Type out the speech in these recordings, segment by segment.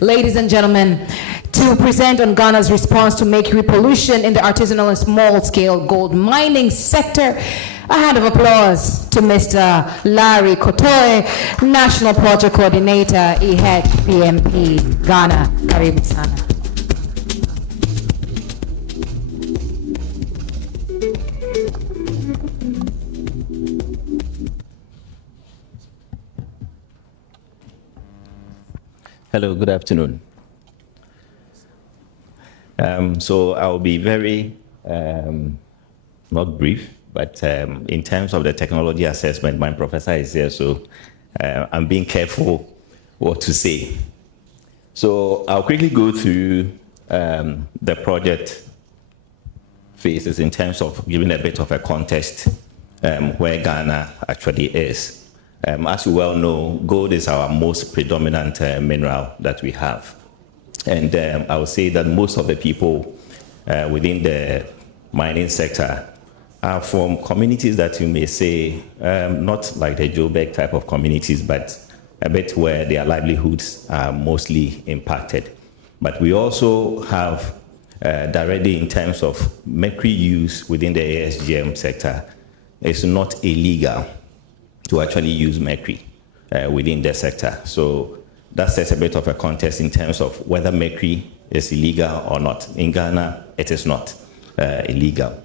ladies and gentlemen, to present on Ghana's response to mercury pollution in the artisanal and small-scale gold mining sector. A hand of applause to Mr. Larry Kotoe, National Project Coordinator, EHEC PMP, Ghana. Karibu sana. Hello, good afternoon. So I'll be very, not brief, but in terms of the technology assessment, my professor is here, so I'm being careful what to say. So I'll quickly go through the project phases in terms of giving a bit of a context where Ghana actually is. As you well know, gold is our most predominant mineral that we have. And I would say that most of the people within the mining sector are from communities that you may say, not like the Joburg type of communities, but a bit where their livelihoods are mostly impacted. But we also have directly in terms of mercury use within the ASGM sector, it's not illegal to actually use mercury within the sector. So that sets a bit of a context in terms of whether mercury is illegal or not. In Ghana, it is not illegal.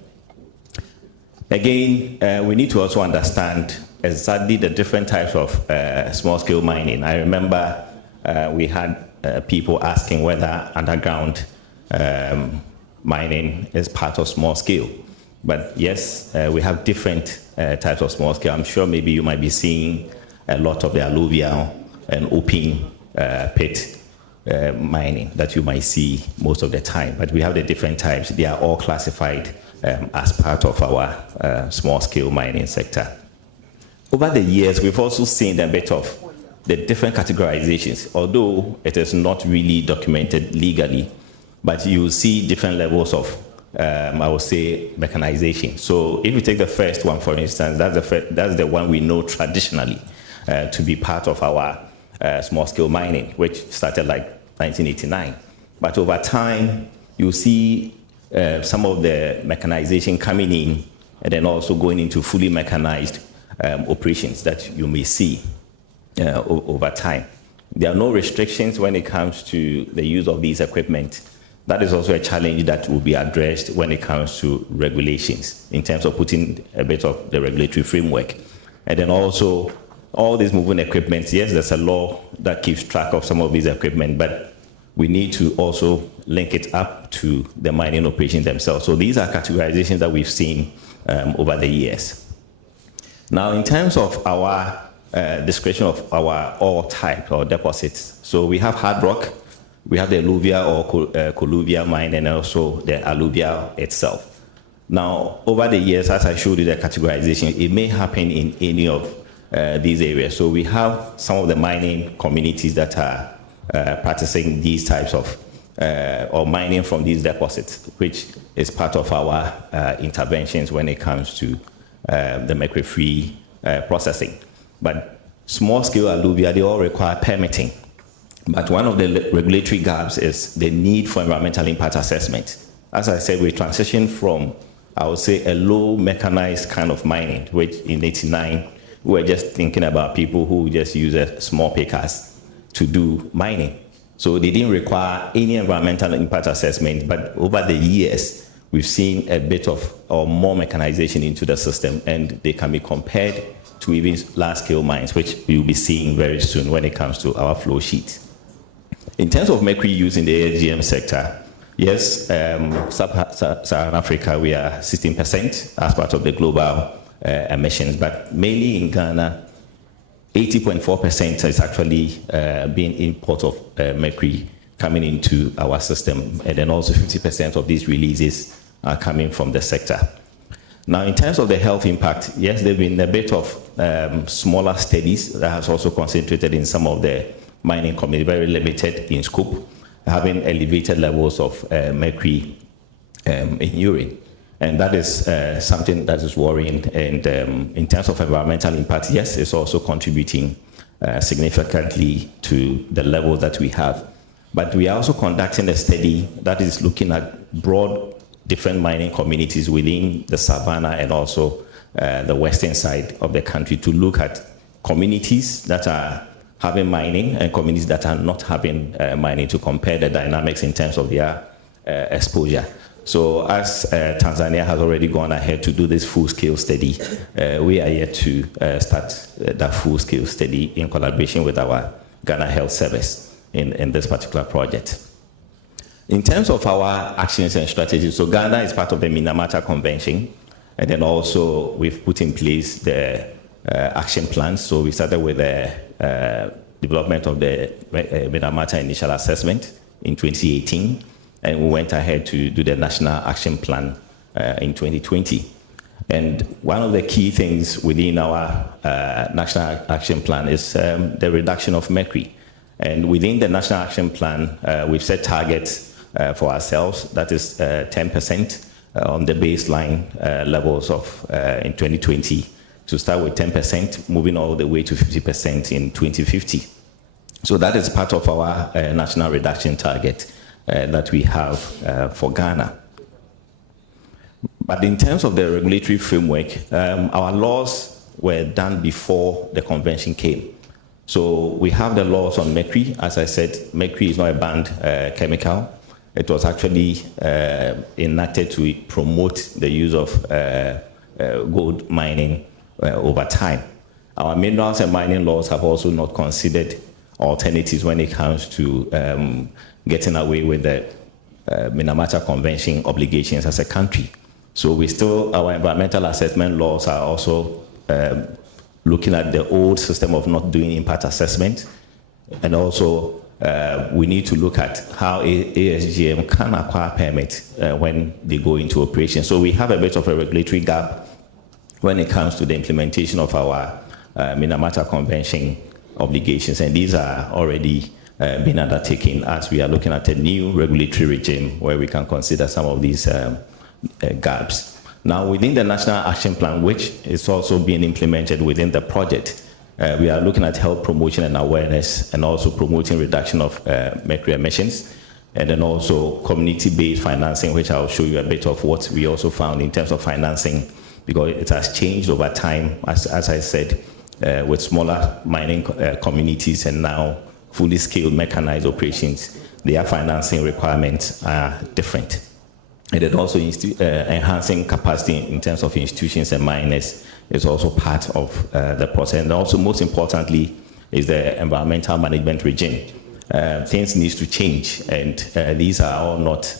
Again, we need to also understand exactly the different types of small-scale mining. I remember we had people asking whether underground mining is part of small-scale. But yes, we have different types of small-scale. I'm sure maybe you might be seeing a lot of the alluvial and open pit mining that you might see most of the time. But we have the different types. They are all classified as part of our small-scale mining sector. Over the years, we've also seen a bit of the different categorizations, although it is not really documented legally, but you see different levels of, I would say, mechanization. So if you take the first one, for instance, that's the one we know traditionally to be part of our small-scale mining, which started like 1989. But over time, you see some of the mechanization coming in and then also going into fully mechanized operations that you may see over time. There are no restrictions when it comes to the use of these equipment. That is also a challenge that will be addressed when it comes to regulations in terms of putting a bit of the regulatory framework. And then also all these moving equipment, yes, there's a law that keeps track of some of these equipment, but we need to also link it up to the mining operations themselves. So these are categorizations that we've seen over the years. Now, in terms of our description of our ore type or deposits, so we have hard rock, we have the alluvial or colluvial mine, and also the alluvial itself. Now, over the years, as I showed you the categorization, it may happen in any of these areas. So we have some of the mining communities that are practicing these types of, or mining from these deposits, which is part of our interventions when it comes to the mercury-free processing. But small-scale alluvial, they all require permitting. But one of the regulatory gaps is the need for environmental impact assessment. As I said, we transitioned from, I would say, a low mechanized kind of mining, which in '89, we were just thinking about people who just use a small pickers to do mining. So they didn't require any environmental impact assessment, but over the years, we've seen a bit of or more mechanization into the system, and they can be compared to even large-scale mines, which you'll be seeing very soon when it comes to our flow sheet. In terms of mercury use in the ASGM sector, yes, Sub-Saharan Africa, we are 16% as part of the global emissions, but mainly in Ghana, 80.4% is actually being import of mercury coming into our system, and then also 50% of these releases are coming from the sector. Now, in terms of the health impact, yes, there have been a bit of smaller studies that has also concentrated in some of the mining community, very limited in scope, having elevated levels of mercury in urine. And that is something that is worrying. And in terms of environmental impact, yes, it's also contributing significantly to the levels that we have. But we are also conducting a study that is looking at broad different mining communities within the savannah and also the western side of the country to look at communities that are having mining and communities that are not having mining to compare the dynamics in terms of their exposure. So as Tanzania has already gone ahead to do this full-scale study, we are yet to start that full-scale study in collaboration with our Ghana Health Service in this particular project. In terms of our actions and strategies, so Ghana is part of the Minamata Convention, and then also we've put in place the action plans. So we started with the development of the Minamata Initial Assessment in 2018, and we went ahead to do the National Action Plan in 2020. And one of the key things within our National Action Plan is the reduction of mercury. And within the National Action Plan, we've set targets for ourselves, that is 10% on the baseline levels of in 2020, to start with 10%, moving all the way to 50% in 2050. So that is part of our national reduction target that we have for Ghana. But in terms of the regulatory framework, our laws were done before the convention came. So we have the laws on mercury. As I said, mercury is not a banned chemical. It was actually enacted to promote the use of gold mining over time. Our minerals and mining laws have also not considered alternatives when it comes to getting away with the Minamata Convention obligations as a country. So our environmental assessment laws are also looking at the old system of not doing impact assessment, and also we need to look at how ASGM can acquire permits when they go into operation. So we have a bit of a regulatory gap when it comes to the implementation of our Minamata Convention obligations, and these are already being undertaken as we are looking at a new regulatory regime where we can consider some of these gaps. Now, within the National Action Plan, which is also being implemented within the project, we are looking at health promotion and awareness, and also promoting reduction of mercury emissions, and then also community-based financing, which I'll show you a bit of what we also found in terms of financing, because it has changed over time, as I said, with smaller mining communities and now fully scaled mechanized operations. Their financing requirements are different. And then also enhancing capacity in terms of institutions and miners is also part of the process. And also, most importantly, is the environmental management regime. Things need to change, and these are all not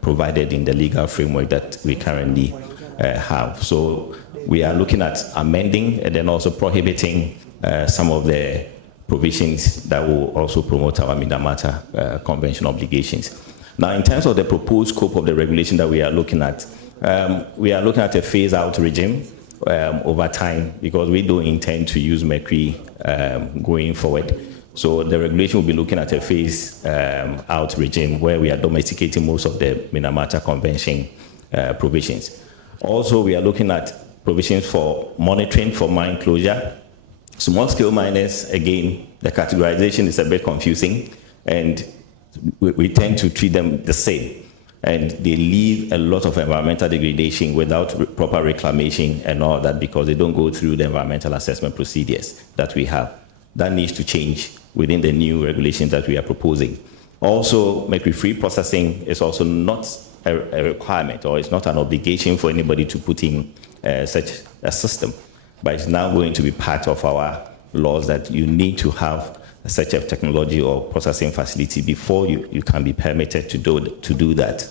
provided in the legal framework that we currently have. So we are looking at amending and then also prohibiting some of the provisions that will also promote our Minamata Convention obligations. Now, in terms of the proposed scope of the regulation that we are looking at a phase-out regime over time, because we don't intend to use mercury going forward. So the regulation will be looking at a phase-out regime where we are domesticating most of the Minamata Convention provisions. Also, we are looking at provisions for monitoring for mine closure. Small-scale miners, again, the categorization is a bit confusing, and we tend to treat them the same, and they leave a lot of environmental degradation without proper reclamation and all that, because they don't go through the environmental assessment procedures that we have. That needs to change within the new regulations that we are proposing. Also, mercury-free processing is also not a requirement, or it's not an obligation for anybody to put in such a system, but it's now going to be part of our laws that you need to have such a technology or processing facility before you can be permitted to do that.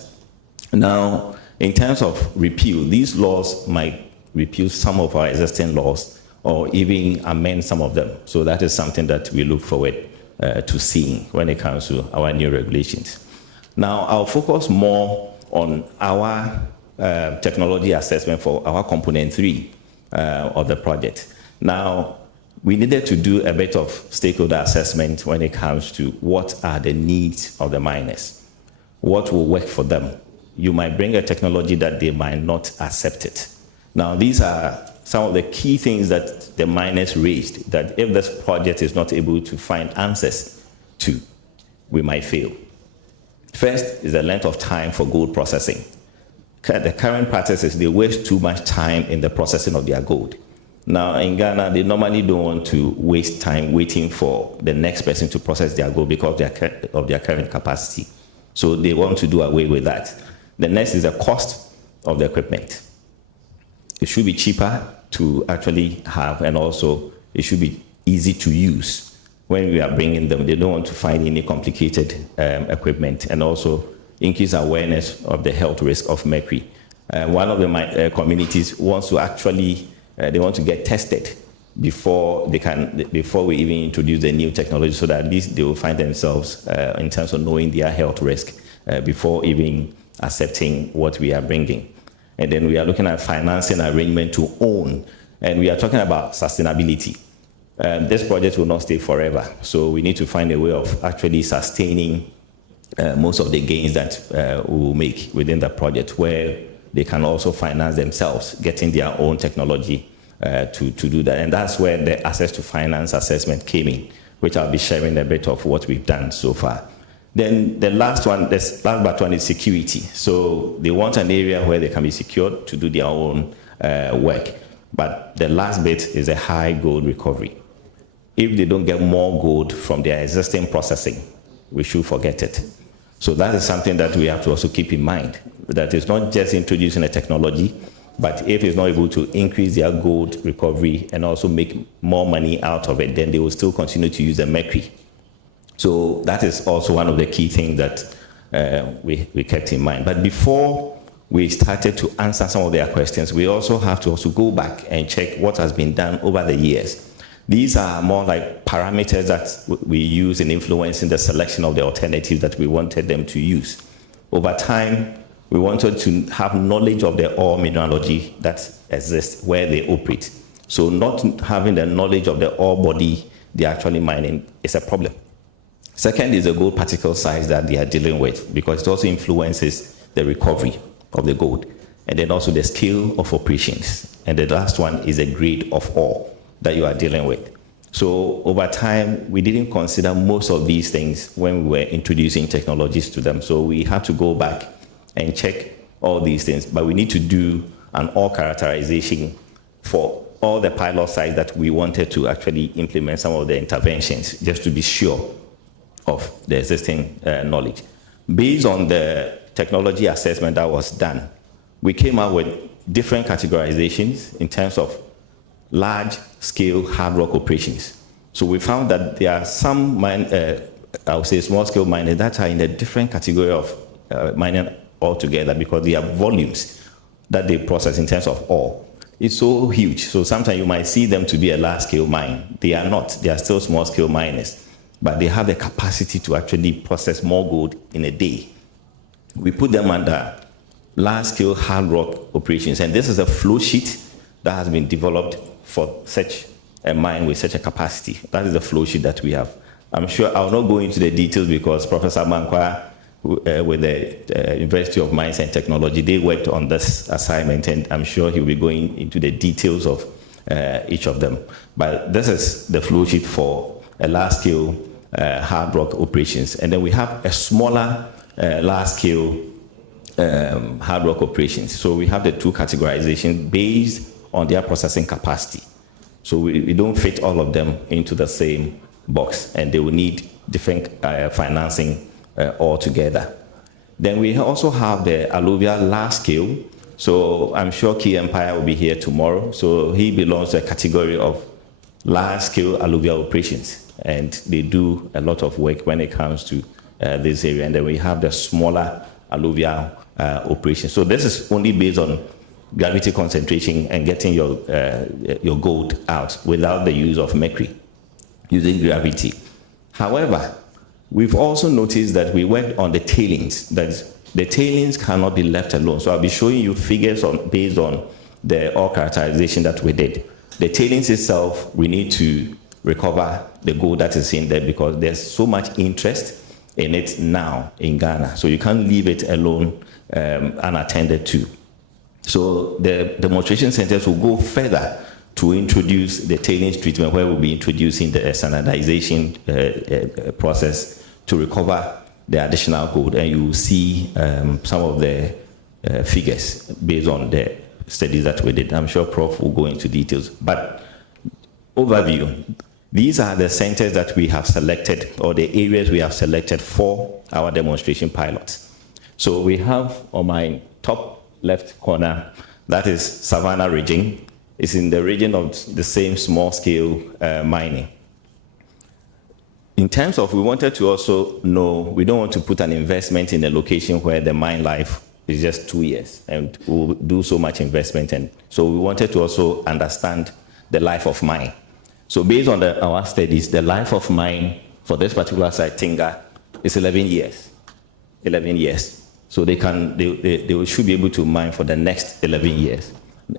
Now, in terms of repeal, these laws might repeal some of our existing laws or even amend some of them. So that is something that we look forward to seeing when it comes to our new regulations. Now, I'll focus more on our technology assessment for our component 3 of the project. Now, we needed to do a bit of stakeholder assessment when it comes to what are the needs of the miners, what will work for them. You might bring a technology that they might not accept it. Now, these are some of the key things that the miners raised, that if this project is not able to find answers to, we might fail. First is the length of time for gold processing. The current practice is they waste too much time in the processing of their gold. Now, in Ghana, they normally don't want to waste time waiting for the next person to process their gold because of their current capacity. So they want to do away with that. The next is the cost of the equipment. It should be cheaper to actually have, and also it should be easy to use. When we are bringing them, they don't want to find any complicated equipment, and also increase awareness of the health risk of mercury. One of the communities wants to actually, they want to get tested before we even introduce the new technology, so that at least they will find themselves in terms of knowing their health risk before even accepting what we are bringing. And then we are looking at financing arrangement to own, and we are talking about sustainability. This project will not stay forever, so we need to find a way of actually sustaining most of the gains that we will make within the project, where they can also finance themselves, getting their own technology to do that. And that's where the access to finance assessment came in, which I'll be sharing a bit of what we've done so far. Then the last but one is security. So they want an area where they can be secured to do their own work. But the last bit is a high gold recovery. If they don't get more gold from their existing processing, we should forget it. So that is something that we have to also keep in mind, that it's not just introducing a technology, but if it's not able to increase their gold recovery and also make more money out of it, then they will still continue to use the mercury. So that is also one of the key things that we kept in mind. But before we started to answer some of their questions, we also have to also go back and check what has been done over the years. These are more like parameters that we use in influencing the selection of the alternatives that we wanted them to use. Over time, we wanted to have knowledge of the ore mineralogy that exists where they operate. So not having the knowledge of the ore body they're actually mining is a problem. Second is the gold particle size that they are dealing with, because it also influences the recovery of the gold. And then also the scale of operations. And the last one is the grade of ore that you are dealing with. So over time, we didn't consider most of these things when we were introducing technologies to them. So we had to go back and check all these things. But we need to do an ore characterization for all the pilot sites that we wanted to actually implement some of the interventions, just to be sure of the existing knowledge. Based on the technology assessment that was done, we came up with different categorizations in terms of large-scale hard rock operations. So we found that there are some I would say small-scale miners that are in a different category of mining altogether, because they have volumes that they process in terms of ore. It's so huge. So sometimes you might see them to be a large-scale mine. They are not. They are still small-scale miners, but they have the capacity to actually process more gold in a day. We put them under large-scale hard rock operations, and this is a flow sheet that has been developed for such a mine with such a capacity. That is the flow sheet that we have. I'm sure I'll not go into the details, because Professor Mankwa with the University of Mines and Technology, they worked on this assignment, and I'm sure he'll be going into the details of each of them. But this is the flow sheet for a large-scale hard rock operations. And then we have a smaller large-scale hard rock operations. So we have the two categorizations based on their processing capacity. So we don't fit all of them into the same box, and they will need different financing altogether. Then we also have the alluvial large scale. So I'm sure Key Empire will be here tomorrow. So he belongs to a category of large scale alluvial operations, and they do a lot of work when it comes to this area. And then we have the smaller alluvial operations. So this is only based on gravity concentration and getting your gold out without the use of mercury, using gravity. However, we've also noticed that we worked on the tailings, that the tailings cannot be left alone. So I'll be showing you figures based on the ore characterization that we did. The tailings itself, we need to recover the gold that is in there, because there's so much interest in it now in Ghana. So you can't leave it alone unattended to. So the demonstration centers will go further to introduce the tailings treatment, where we'll be introducing the standardization process to recover the additional gold, and you will see some of the figures based on the studies that we did. I'm sure Prof will go into details, but overview, these are the centers that we have selected, or the areas we have selected for our demonstration pilots. So we have on my top left corner, that is Savannah region. It's in the region of the same small scale mining. In terms of, we wanted to also know, we don't want to put an investment in a location where the mine life is just 2 years and we'll do so much investment. And so we wanted to also understand the life of mine. So based on our studies, the life of mine for this particular site, Tinga, is 11 years. 11 years. So they should be able to mine for the next 11 years.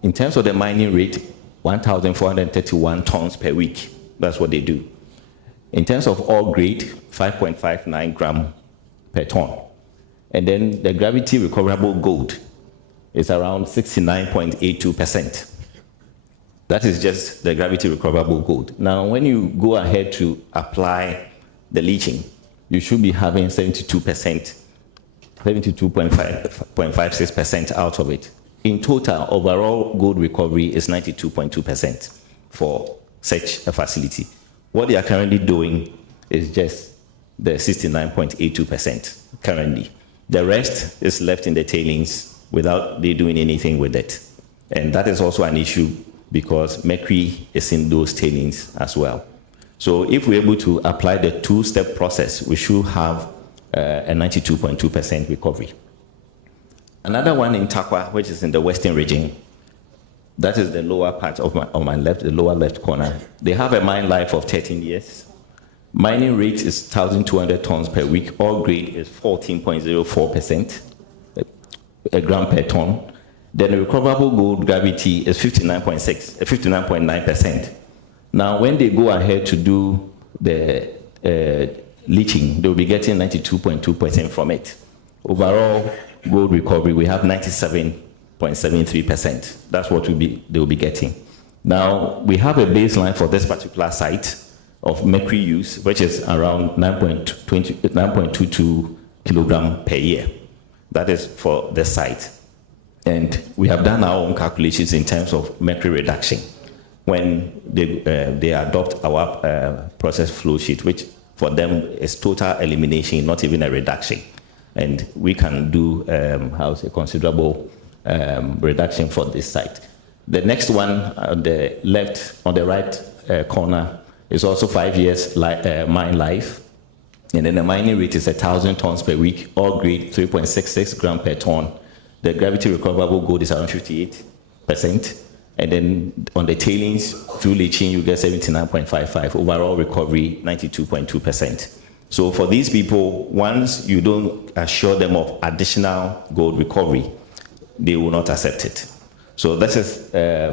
In terms of the mining rate, 1,431 tons per week. That's what they do. In terms of ore grade, 5.59 gram per ton. And then the gravity recoverable gold is around 69.82%. That is just the gravity recoverable gold. Now, when you go ahead to apply the leaching, you should be having 72.56% out of it. In total, overall gold recovery is 92.2% for such a facility. What they are currently doing is just the 69.82% currently. The rest is left in the tailings without they doing anything with it. And that is also an issue because mercury is in those tailings as well. So if we're able to apply the two-step process, we should have a 92.2% recovery. Another one in Takwa, which is in the western region, that is the lower part of my left, the lower left corner. They have a mine life of 13 years. Mining rate is 1,200 tons per week. Ore grade is 14.04%, a gram per ton. Then the recoverable gold gravity is 59.9%. Now, when they go ahead to do the leaching, they will be getting 92.2% from it. Overall gold recovery, we have 97.73%. That's what they will be getting. Now, we have a baseline for this particular site of mercury use, which is around 9.22 kilogram per year. That is for the site. And we have done our own calculations in terms of mercury reduction when they adopt our process flow sheet, which for them is total elimination, not even a reduction. And we can do considerable reduction for this site. The next one on the left, on the right corner, is also 5 years mine life. And then the mining rate is 1,000 tons per week, ore grade 3.66 gram per ton. The gravity recoverable gold is around 58%. And then on the tailings, through leaching, you get 79.55. Overall recovery, 92.2%. So for these people, once you don't assure them of additional gold recovery, they will not accept it. So this is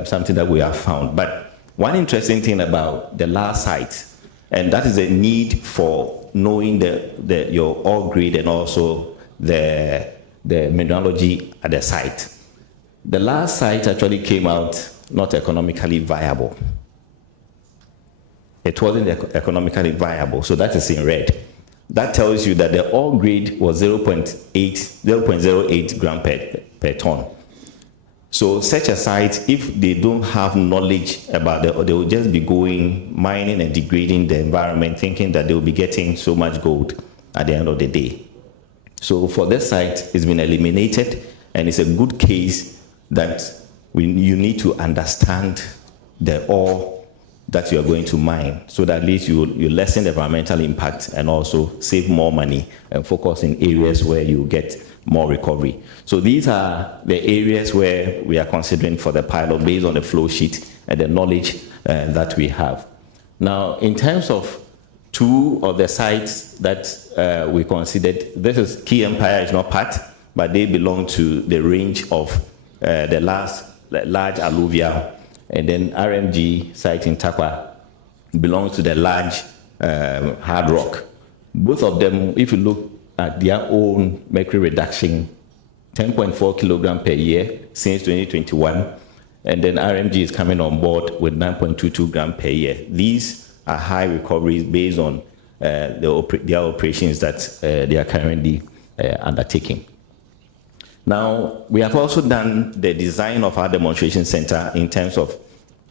something that we have found. But one interesting thing about the last site, and that is the need for knowing your ore grade and also the mineralogy at the site. The last site actually came out not economically viable. It wasn't economically viable, so that is in red. That tells you that the ore grade was 0.08 gram per ton. So such a site, if they don't have knowledge about they will just be going mining and degrading the environment, thinking that they will be getting so much gold at the end of the day. So for this site, it's been eliminated, and it's a good case that you need to understand the ore that you are going to mine, so that at least you lessen the environmental impact and also save more money and focus in areas where you get more recovery. So these are the areas where we are considering for the pilot based on the flow sheet and the knowledge that we have. Now, in terms of two of the sites that we considered, this is Key Empire is not part, but they belong to the range of the large alluvial, and then RMG site in Takwa belongs to the large hard rock. Both of them, if you look at their own mercury reduction, 10.4 kilogram per year since 2021, and then RMG is coming on board with 9.22 gram per year. These are high recoveries based on their operations that they are currently undertaking. Now, we have also done the design of our demonstration center in terms of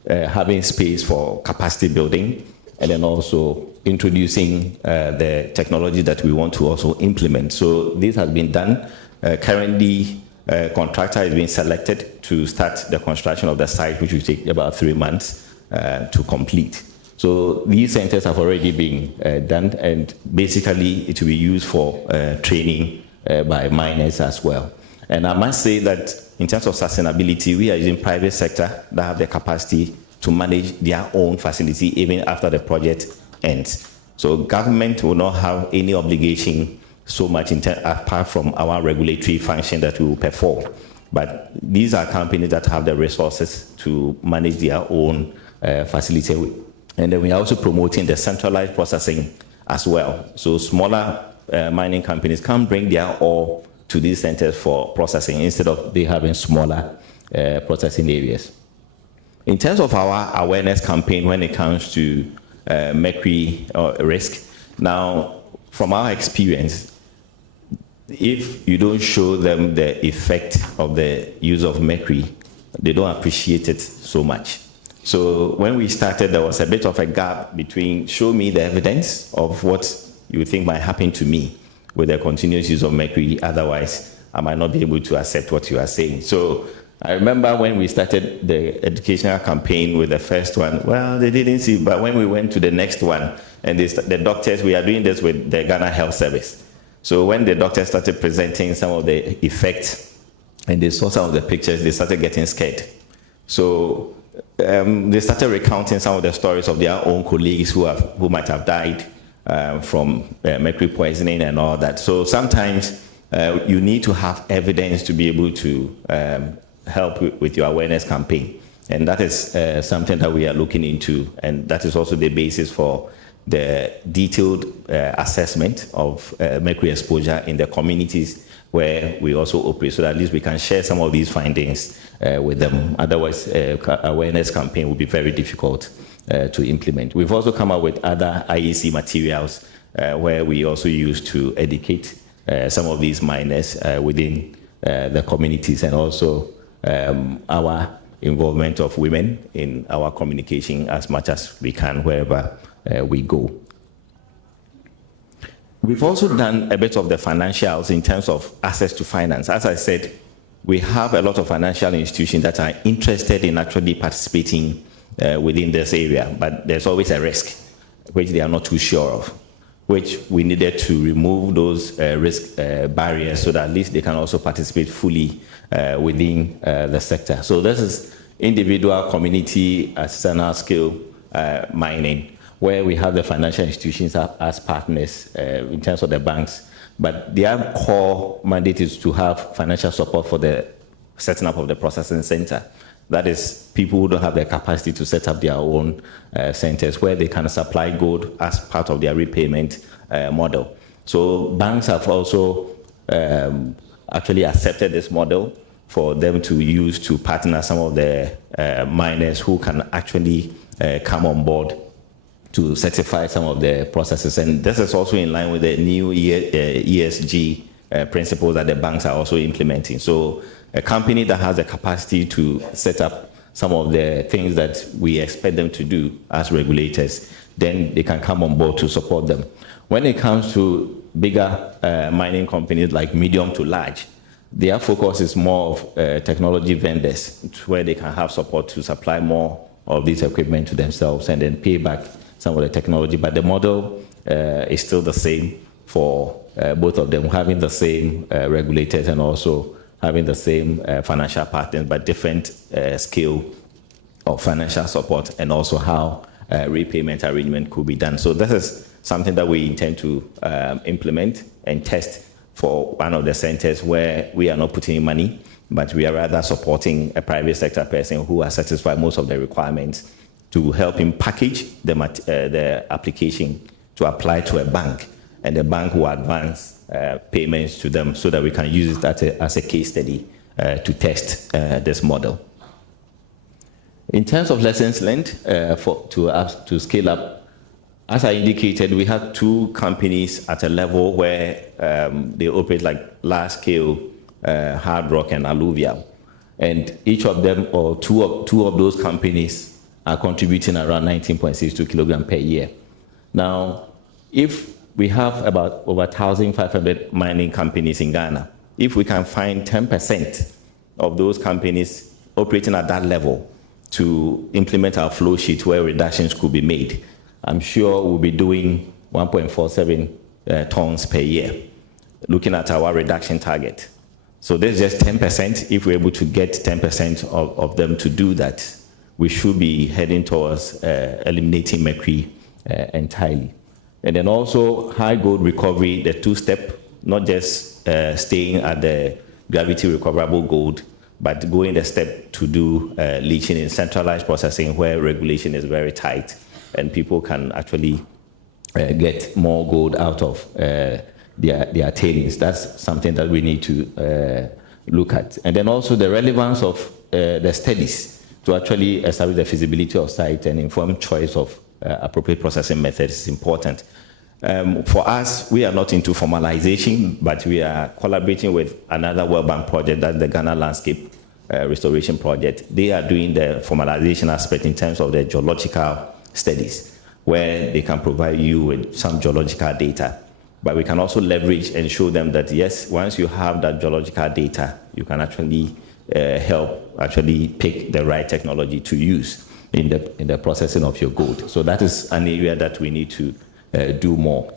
having space for capacity building, and then also introducing the technology that we want to also implement. So this has been done. Currently, a contractor is being selected to start the construction of the site, which will take about 3 months to complete. So these centers have already been done, and basically it will be used for training by miners as well. And I must say that in terms of sustainability, we are using private sector that have the capacity to manage their own facility even after the project ends. So government will not have any obligation so much apart from our regulatory function that we will perform. But these are companies that have the resources to manage their own facility. And then we are also promoting the centralized processing as well. So smaller mining companies can bring their ore to these centers for processing instead of they having smaller processing areas. In terms of our awareness campaign when it comes to mercury risk, now from our experience, if you don't show them the effect of the use of mercury, they don't appreciate it so much. So when we started, there was a bit of a gap between show me the evidence of what you think might happen to me with the continuous use of mercury, otherwise I might not be able to accept what you are saying. So I remember when we started the educational campaign with the first one, well, they didn't see, but when we went to the next one, and the doctors, we are doing this with the Ghana Health Service. So when the doctors started presenting some of the effects, and they saw some of the pictures, they started getting scared. So they started recounting some of the stories of their own colleagues who might have died from mercury poisoning and all that. So sometimes you need to have evidence to be able to help with your awareness campaign. And that is something that we are looking into, and that is also the basis for the detailed assessment of mercury exposure in the communities where we also operate, so that at least we can share some of these findings with them. Otherwise, awareness campaign will be very difficult to implement. We've also come up with other IEC materials where we also use to educate some of these miners within the communities, and also our involvement of women in our communication as much as we can wherever we go. We've also done a bit of the financials in terms of access to finance. As I said, we have a lot of financial institutions that are interested in actually participating within this area, but there's always a risk which they are not too sure of, which we needed to remove those risk barriers so that at least they can also participate fully within the sector. So this is individual, community, artisanal scale mining, where we have the financial institutions as partners in terms of the banks, but their core mandate is to have financial support for the setting up of the processing center. That is, people who don't have the capacity to set up their own centers where they can supply gold as part of their repayment model. So banks have also actually accepted this model for them to use to partner some of the miners who can actually come on board to certify some of the processes. And this is also in line with the new ESG principles that the banks are also implementing. So a company that has the capacity to set up some of the things that we expect them to do as regulators, then they can come on board to support them. When it comes to bigger mining companies like medium to large, their focus is more of technology vendors, where they can have support to supply more of this equipment to themselves and then pay back some of the technology. But the model is still the same for both of them, having the same regulators and also having the same financial partners, but different scale of financial support, and also how repayment arrangement could be done. So this is something that we intend to implement and test for one of the centers where we are not putting in money, but we are rather supporting a private sector person who has satisfied most of the requirements to help him package the application to apply to a bank, and the bank will advance payments to them so that we can use it as a case study to test this model. In terms of lessons learned to scale up As I indicated, we have two companies at a level where they operate like large-scale hard rock and alluvial. And each of them, or two of those companies, are contributing around 19.62 kilograms per year. Now, if we have about over 1,500 mining companies in Ghana, if we can find 10% of those companies operating at that level to implement our flow sheet where reductions could be made, I'm sure we'll be doing 1.47 tons per year, looking at our reduction target. So there's just 10%. If we're able to get 10% of them to do that, we should be heading towards eliminating mercury entirely. And then also high gold recovery, the two-step, not just staying at the gravity recoverable gold, but going the step to do leaching in centralized processing where regulation is very tight and people can actually get more gold out of their tailings. That's something that we need to look at. And then also the relevance of the studies to actually establish the feasibility of site and informed choice of appropriate processing methods is important. For us, we are not into formalization, but we are collaborating with another World Bank project, that's the Ghana Landscape Restoration Project. They are doing the formalization aspect in terms of the geological studies, where they can provide you with some geological data. But we can also leverage and show them that, yes, once you have that geological data, you can actually help actually pick the right technology to use in the processing of your gold. So that is an area that we need to do more.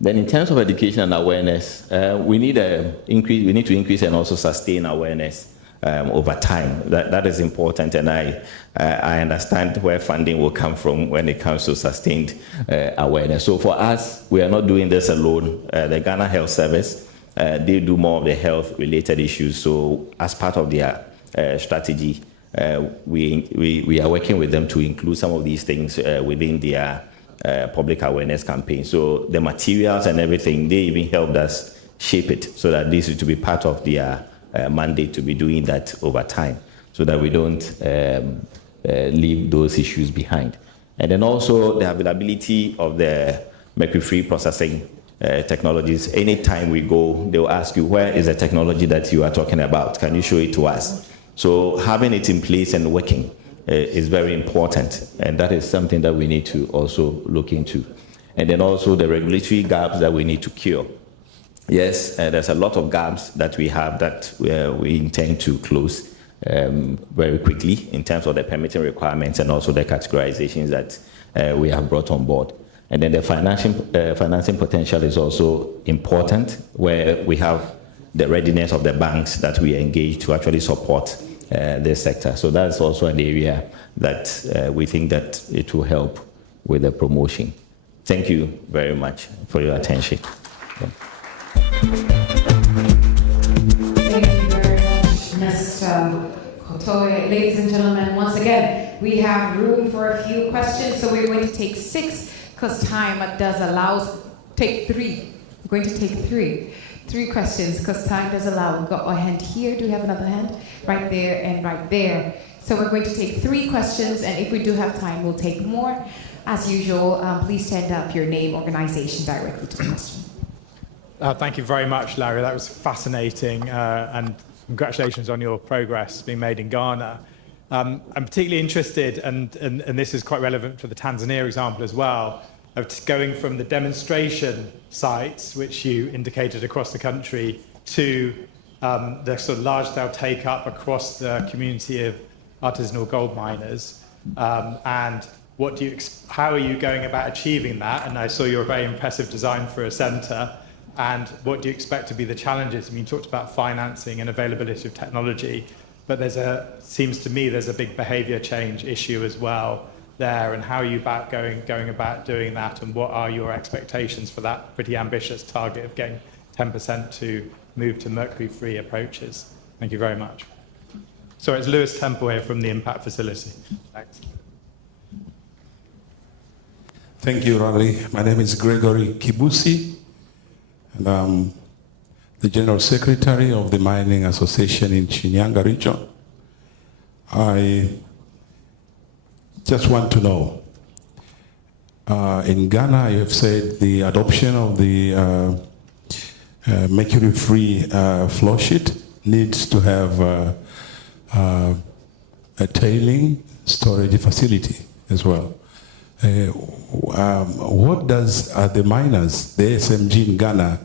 Then in terms of education and awareness, we need to increase and also sustain awareness over time. That is important, and I understand where funding will come from when it comes to sustained awareness. So for us, we are not doing this alone. The Ghana Health Service, they do more of the health-related issues. So as part of their strategy, we are working with them to include some of these things within their public awareness campaign. So the materials and everything, they even helped us shape it so that this is to be part of their mandate to be doing that over time so that we don't leave those issues behind. And then also the availability of the mercury-free processing technologies. Anytime we go, they'll ask you, where is the technology that you are talking about? Can you show it to us? So having it in place and working is very important, and that is something that we need to also look into. And then also the regulatory gaps that we need to cure. Yes, there's a lot of gaps that we have that we intend to close very quickly in terms of the permitting requirements and also the categorizations that we have brought on board. And then the financing potential is also important, where we have the readiness of the banks that we engage to actually support this sector. So that's also an area that we think that it will help with the promotion. Thank you very much for your attention. Yeah. Thank you very much, Mr. Kotoye. Ladies and gentlemen, once again, we have room for a few questions, so we're going to take 6 because time does allow us. Take 3. We're going to take 3. 3 questions because time does allow. We've got a hand here. Do we have another hand? Right there and right there. So we're going to take 3 questions, and if we do have time, we'll take more. As usual, please stand up your name, organization directly to the question. Thank you very much, Larry. That was fascinating, and congratulations on your progress being made in Ghana. I'm particularly interested, and this is quite relevant for the Tanzania example as well, of going from the demonstration sites, which you indicated across the country, to the sort of large-scale take-up across the community of artisanal gold miners. And how are you going about achieving that? And I saw your very impressive design for a centre. And what do you expect to be the challenges? I mean, you talked about financing and availability of technology, but seems to me there's a big behaviour change issue as well there. And how are you going about doing that? And what are your expectations for that pretty ambitious target of getting 10% to move to mercury-free approaches? Thank you very much. So it's Lewis Temple here from the Impact Facility. Thanks. Thank you, Larry. My name is Gregory Kibusi, and I'm the General Secretary of the Mining Association in Shinyanga region. I just want to know, In Ghana, you have said the adoption of the mercury-free flow sheet needs to have a tailing storage facility as well. What does the miners, the ASMG in Ghana,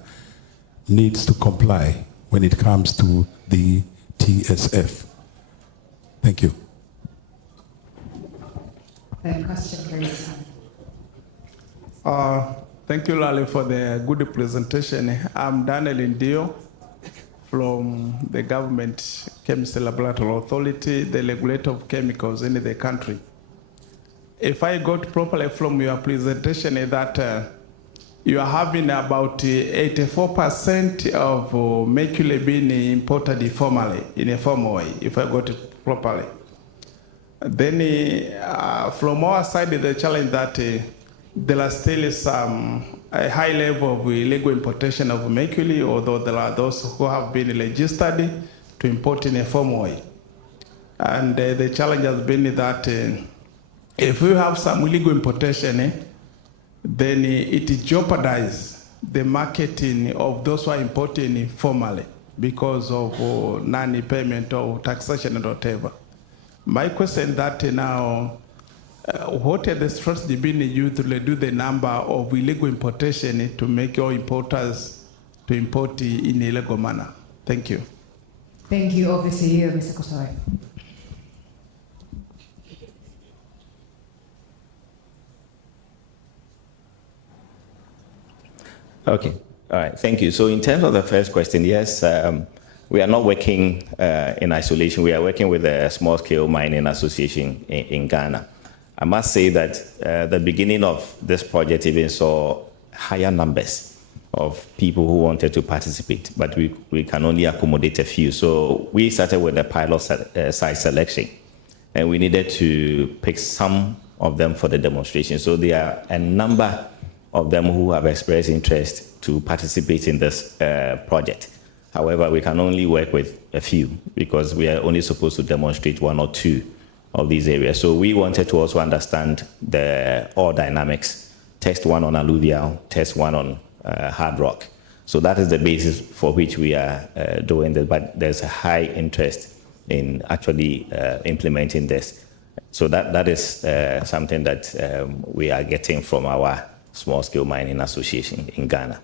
needs to comply when it comes to the TSF? Thank you. Question, please. Thank you, Lally, for the good presentation. I'm Daniel Indio from the Government Chemistry Laboratory Authority, the regulator of chemicals in the country. If I got properly from your presentation that you are having about 84% of mercury being imported informally, in a formal way, if I got it properly. Then from our side, the challenge that there are still some a high level of illegal importation of mercury, although there are those who have been registered to import in a formal way. And the challenge has been that if we have some illegal importation, then it jeopardizes the marketing of those who are importing informally because of non-payment of taxation and whatever. My question that now, what are the strategy being used to reduce the number of illegal importation to make all importers to import in a legal manner? Thank you. Thank you. Obviously, you, Mr. Kosoi. Okay. All right. Thank you. So in terms of the first question, yes, we are not working in isolation. We are working with a small-scale mining association in Ghana. I must say that the beginning of this project even saw higher numbers of people who wanted to participate, but we can only accommodate a few. So we started with the pilot site selection, and we needed to pick some of them for the demonstration. So there are a number of them who have expressed interest to participate in this project. However, we can only work with a few because we are only supposed to demonstrate one or two of these areas. So we wanted to also understand the ore dynamics, test one on alluvial, test one on hard rock. So that is the basis for which we are doing this, but there's a high interest in actually implementing this. So that is something that we are getting from our small-scale mining association in Ghana.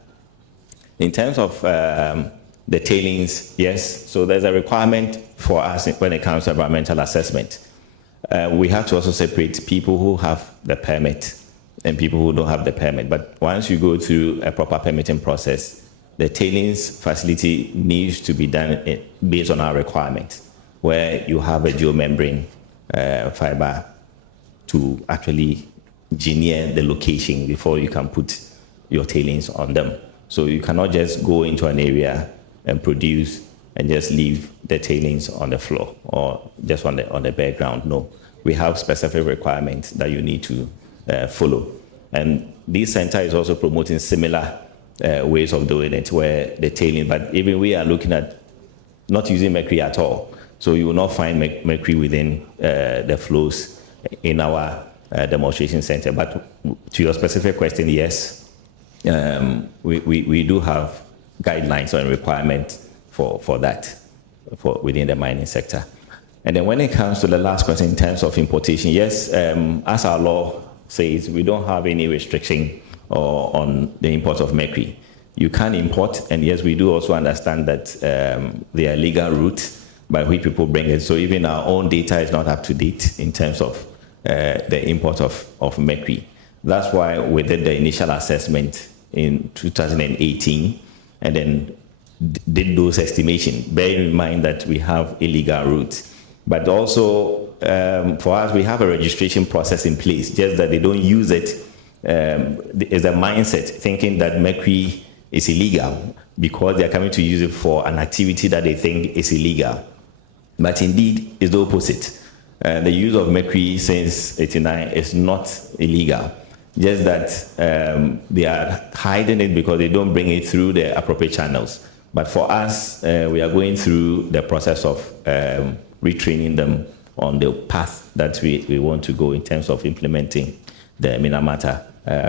In terms of the tailings, yes, so there's a requirement for us when it comes to environmental assessment. We have to also separate people who have the permit and people who don't have the permit. But once you go through a proper permitting process, the tailings facility needs to be done based on our requirements, where you have a geomembrane fiber to actually engineer the location before you can put your tailings on them. So you cannot just go into an area and produce and just leave the tailings on the floor or just on the bare ground. No, we have specific requirements that you need to follow. And this center is also promoting similar ways of doing it, where the tailing, but even we are looking at not using mercury at all. So you will not find mercury within the flows in our demonstration center. But to your specific question, yes, we do have guidelines and requirements for that within the mining sector. And then when it comes to the last question in terms of importation, yes, as our law says, we don't have any restriction on the import of mercury. You can import, and yes, we do also understand that there are legal routes by which people bring it. So even our own data is not up to date in terms of the import of mercury. That's why we did the initial assessment in 2018 and then did those estimations, bearing in mind that we have illegal routes. But also, for us, we have a registration process in place, just that they don't use it as a mindset, thinking that mercury is illegal because they are coming to use it for an activity that they think is illegal. But indeed, it's the opposite. The use of mercury since 1989 is not illegal, just that they are hiding it because they don't bring it through the appropriate channels. But for us, we are going through the process of retraining them on the path that we want to go in terms of implementing the Minamata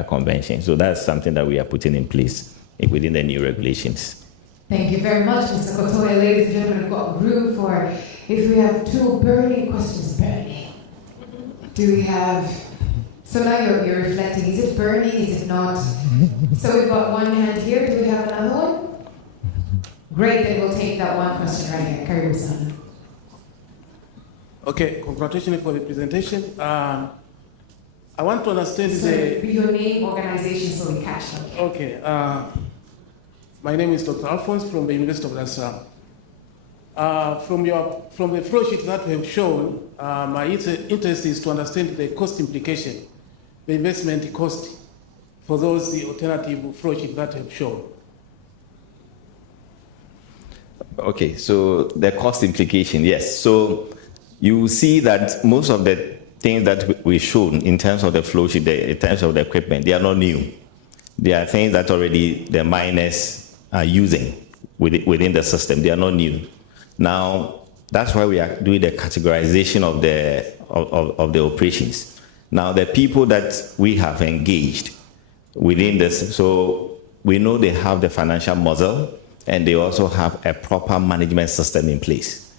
convention. So that's something that we are putting in place within the new regulations. Thank you very much, Mr. Kotoye. Ladies and gentlemen, we've got room for, if we have two burning questions, burning. Do we have, so now you're reflecting, is it burning, is it not? So we've got one hand here, do we have another one? Great, then we'll take that one question right here. Karibu sana. Okay, congratulations for the presentation. I want to understand Your name, organization, so we catch them. Okay, my name is Dr. Alphonse from the University of Dar es Salaam. From the flow sheet that we have shown, my interest is to understand the cost implication, the investment cost for those the alternative flow sheet that have shown. Okay, so the cost implication, yes. So you will see that most of the things that we shown in terms of the flow sheet, in terms of the equipment, they are not new. They are things that already the miners are using within the system. They are not new. Now, that's why we are doing the categorization of the operations. Now, the people that we have engaged within this, so we know they have the financial muscle, and they also have a proper management system in place.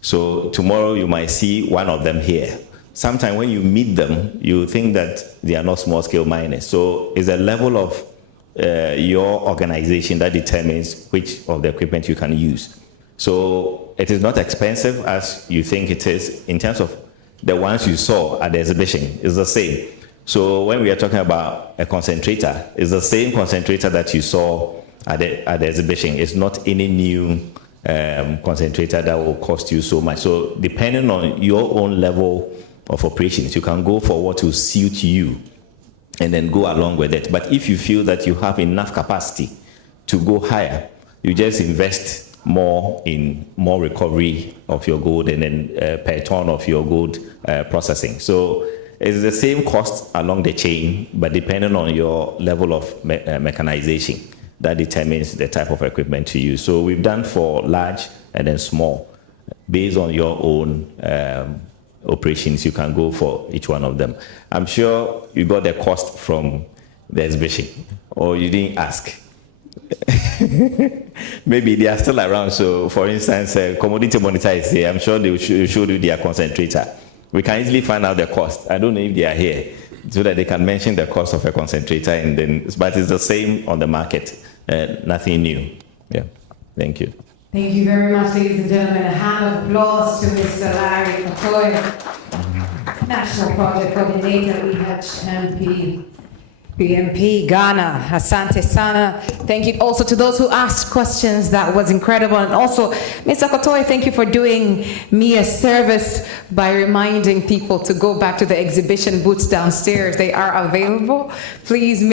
So tomorrow you might see one of them here. Sometimes when you meet them, you think that they are not small-scale miners. So it's a level of your organization that determines which of the equipment you can use. So it is not expensive as you think it is. In terms of the ones you saw at the exhibition, it's the same. So when we are talking about a concentrator, it's the same concentrator that you saw at the exhibition. It's not any new concentrator that will cost you so much. So depending on your own level of operations, you can go for what will suit you and then go along with it. But if you feel that you have enough capacity to go higher, you just invest more in more recovery of your gold and then per ton of your gold processing. So it's the same cost along the chain, but depending on your level of mechanization, that determines the type of equipment to use. So we've done for large and then small. Based on your own operations, you can go for each one of them. I'm sure you got the cost from the exhibition, or you didn't ask. Maybe they are still around. So for instance, Commodity Monitor is here. I'm sure they will show you their concentrator. We can easily find out the cost. I don't know if they are here, so that they can mention the cost of a concentrator, and then, but it's the same on the market. Nothing new. Yeah. Thank you. Thank you very much, ladies and gentlemen. A hand of applause to Mr. Larry Kotoye, National Project Coordinator, EHMP, PMP, Ghana. Asante Sana. Thank you also to those who asked questions. That was incredible. And also, Mr. Kotoye, thank you for doing me a service by reminding people to go back to the exhibition booths downstairs. They are available. Please.